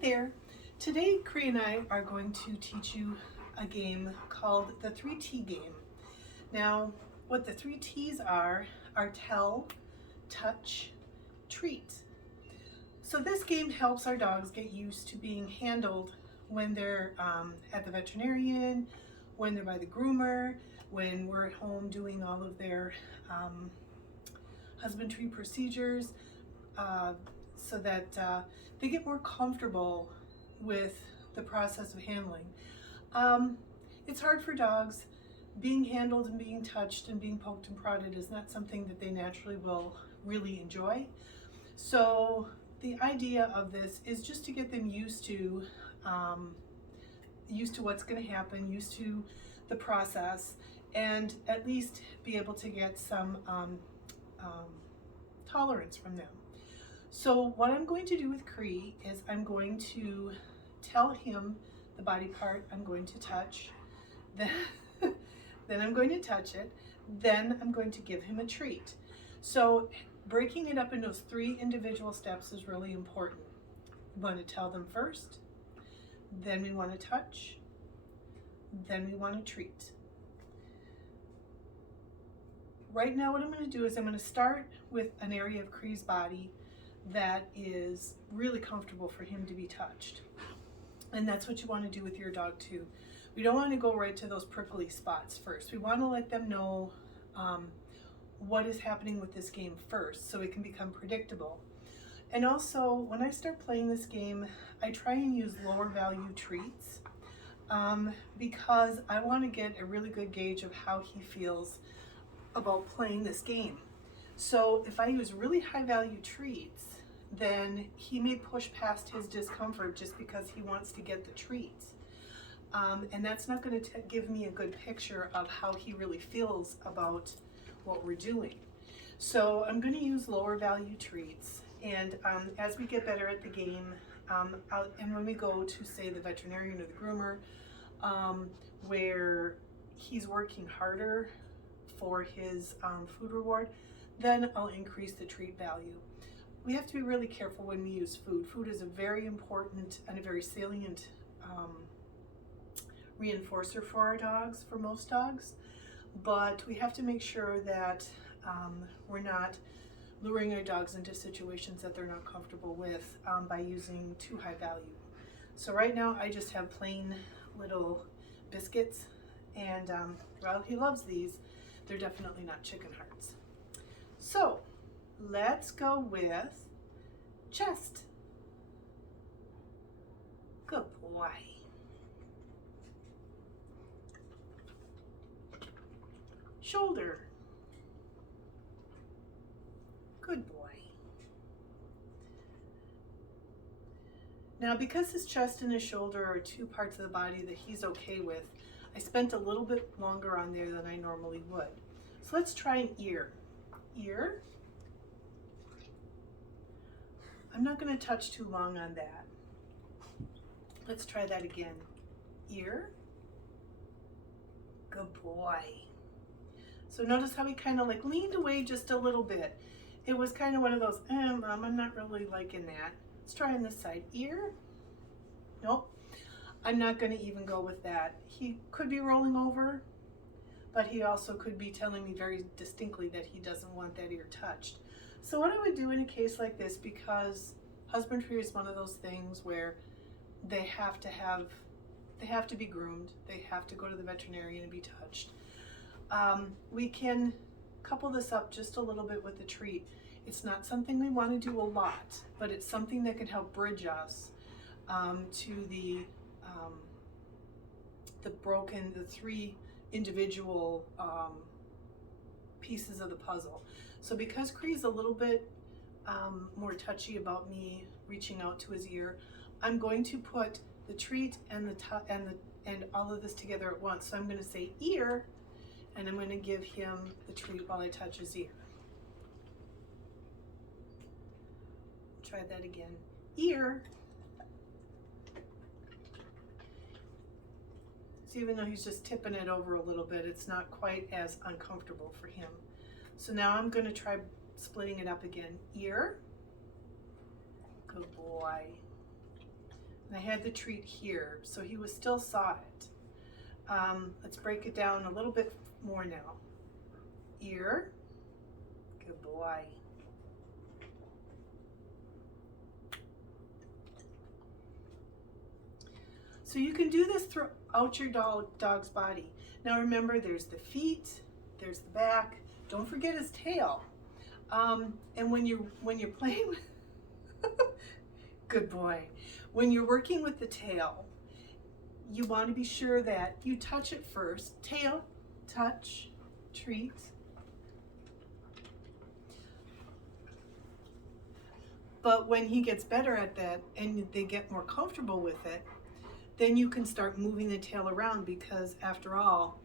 there. Today, Cree and I are going to teach you a game called the 3T game. Now, what the 3 T's are tell, touch, treat. So this game helps our dogs get used to being handled when they're at the veterinarian, when they're by the groomer, when we're at home doing all of their husbandry procedures, so that they get more comfortable with the process of handling. It's hard for dogs. Being handled and being touched and being poked and prodded is not something that they naturally will really enjoy. So the idea of this is just to get them used to what's going to happen, used to the process, and at least be able to get some tolerance from them. So what I'm going to do with Cree is I'm going to tell him the body part I'm going to touch, then I'm going to touch it, then I'm going to give him a treat. So breaking it up into those 3 individual steps is really important. We want to tell them first, then we want to touch, then we want to treat. Right now what I'm going to do is I'm going to start with an area of Cree's body that is really comfortable for him to be touched. And that's what you want to do with your dog too. We don't want to go right to those prickly spots first. We want to let them know what is happening with this game first so it can become predictable. And also, when I start playing this game, I try and use lower value treats because I want to get a really good gauge of how he feels about playing this game. So if I use really high value treats, then he may push past his discomfort just because he wants to get the treats. And that's not going to give me a good picture of how he really feels about what we're doing. So I'm going to use lower value treats, and as we get better at the game, and when we go to, say, the veterinarian or the groomer, where he's working harder for his food reward, then I'll increase the treat value. We have to be really careful when we use food. Food is a very important and a very salient reinforcer for our dogs, for most dogs, but we have to make sure that we're not luring our dogs into situations that they're not comfortable with by using too high value. So right now I just have plain little biscuits, and well, he loves these. They're definitely not chicken hearts. So let's go with chest. Good boy. Shoulder. Good boy. Now, because his chest and his shoulder are 2 parts of the body that he's okay with, I spent a little bit longer on there than I normally would. So let's try an ear. Ear. I'm not going to touch too long on that. Let's try that again. Ear. Good boy. So notice how he kind of like leaned away just a little bit. It was kind of one of those, Mom, I'm not really liking that. Let's try on this side. Ear. Nope. I'm not going to even go with that. He could be rolling over, but he also could be telling me very distinctly that he doesn't want that ear touched. So what I would do in a case like this, because husbandry is one of those things where they have to be groomed, they have to go to the veterinarian and be touched. We can couple this up just a little bit with the treat. It's not something we want to do a lot, but it's something that can help bridge us to the 3 individual pieces of the puzzle. So because Cree's a little bit more touchy about me reaching out to his ear, I'm going to put the treat and and all of this together at once. So I'm going to say ear, and I'm going to give him the treat while I touch his ear. Try that again. Ear. So even though he's just tipping it over a little bit, it's not quite as uncomfortable for him. So now I'm going to try splitting it up again. Ear. Good boy. I had the treat here, so he was still saw it. Let's break it down a little bit more now. Ear, good boy. So you can do this throughout your dog's body. Now remember, there's the feet, there's the back. Don't forget his tail. And when you're playing, good boy. When you're working with the tail, you want to be sure that you touch it first. Tail, touch, treat. But when he gets better at that and they get more comfortable with it, then you can start moving the tail around, because after all,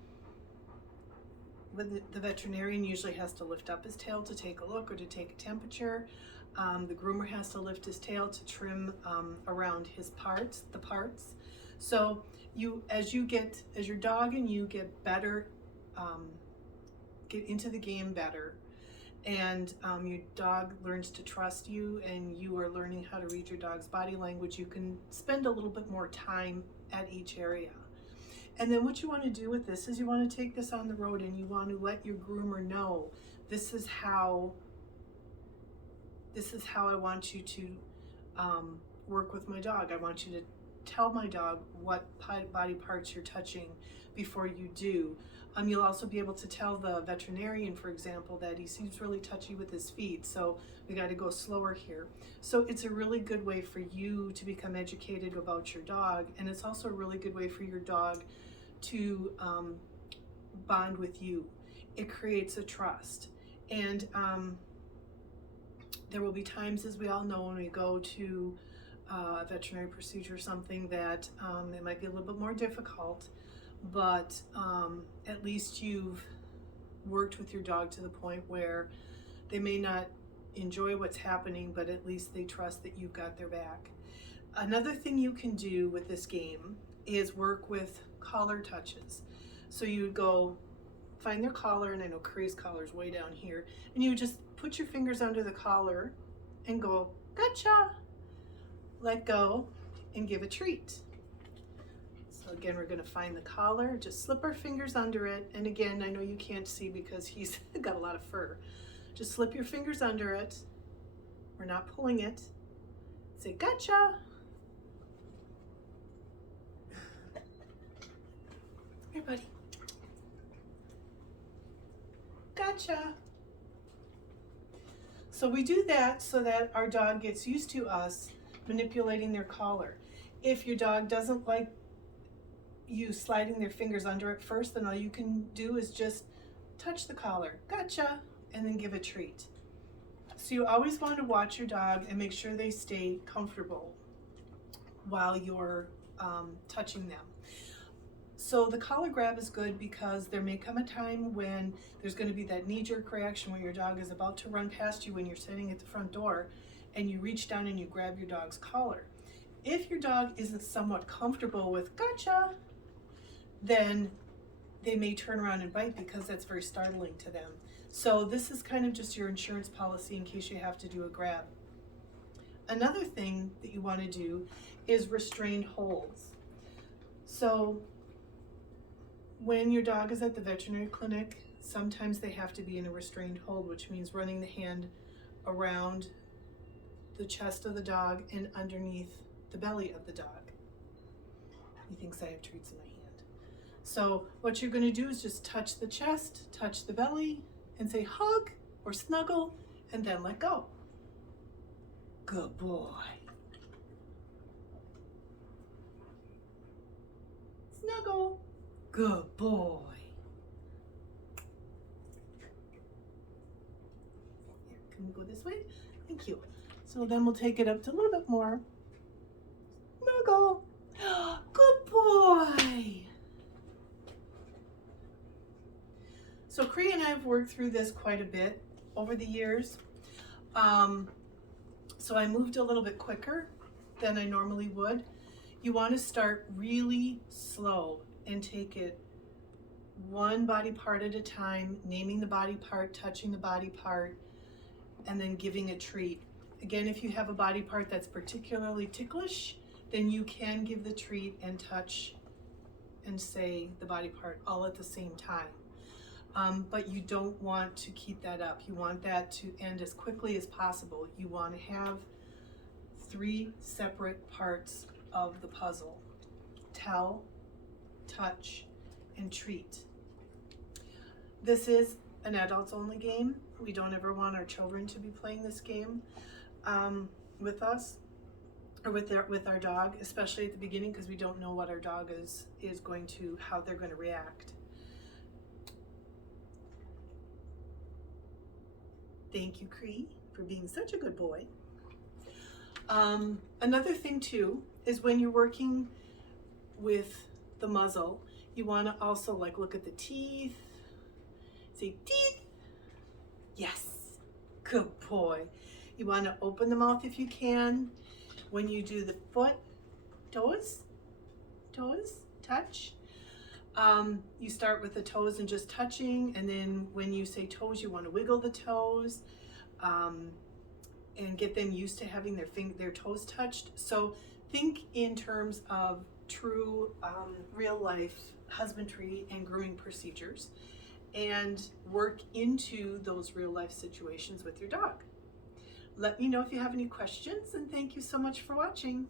the veterinarian usually has to lift up his tail to take a look or to take a temperature. The groomer has to lift his tail to trim around his the parts. So as your dog and you get better, get into the game better, and your dog learns to trust you and you are learning how to read your dog's body language, you can spend a little bit more time at each area. And then what you want to do with this is you want to take this on the road and you want to let your groomer know, this is how I want you to work with my dog. I want you to tell my dog what body parts you're touching before you do. You'll also be able to tell the veterinarian, for example, that he seems really touchy with his feet, so we got to go slower here. So it's a really good way for you to become educated about your dog, and it's also a really good way for your dog to bond with you. It creates a trust. And there will be times, as we all know, when we go to a veterinary procedure or something that it might be a little bit more difficult, but at least you've worked with your dog to the point where they may not enjoy what's happening, but at least they trust that you've got their back. Another thing you can do with this game is work with collar touches. So you would go find their collar, and I know Curry's collar is way down here, and you would just put your fingers under the collar and go, gotcha, let go, and give a treat. So again, we're going to find the collar, just slip our fingers under it, and again, I know you can't see because he's got a lot of fur. Just slip your fingers under it. We're not pulling it. Say, gotcha. Here, buddy. Gotcha. So we do that so that our dog gets used to us manipulating their collar. If your dog doesn't like you sliding their fingers under it first, then all you can do is just touch the collar, gotcha, and then give a treat. So you always want to watch your dog and make sure they stay comfortable while you're touching them. So the collar grab is good because there may come a time when there's going to be that knee-jerk reaction where your dog is about to run past you when you're sitting at the front door, and you reach down and you grab your dog's collar. If your dog isn't somewhat comfortable with gotcha, then they may turn around and bite because that's very startling to them. So this is kind of just your insurance policy in case you have to do a grab. Another thing that you want to do is restrained holds. So when your dog is at the veterinary clinic, sometimes they have to be in a restrained hold, which means running the hand around the chest of the dog and underneath the belly of the dog. He thinks I have treats in my hand. So what you're going to do is just touch the chest, touch the belly, and say hug or snuggle, and then let go. Good boy. Snuggle. Good boy. Here, can we go this way? Thank you. So then we'll take it up to a little bit more. Snuggle. Good boy. So Cree and I have worked through this quite a bit over the years. So I moved a little bit quicker than I normally would. You want to start really slow and take it one body part at a time, naming the body part, touching the body part, and then giving a treat. Again, if you have a body part that's particularly ticklish, then you can give the treat and touch and say the body part all at the same time. But you don't want to keep that up. You want that to end as quickly as possible. You want to have 3 separate parts of the puzzle: tell, touch, and treat. This is an adults only game. We don't ever want our children to be playing this game with us or with our dog, especially at the beginning, because we don't know what our dog is going to, how they're going to react. Thank you, Cree, for being such a good boy. Another thing too is when you're working with the muzzle, you want to also like look at the teeth. Say teeth. Yes, good boy. You want to open the mouth if you can. When you do the foot, toes, touch. You start with the toes and just touching, and then when you say toes, you want to wiggle the toes and get them used to having their toes touched. So think in terms of true real life husbandry and grooming procedures, and work into those real life situations with your dog. Let me know if you have any questions, and thank you so much for watching.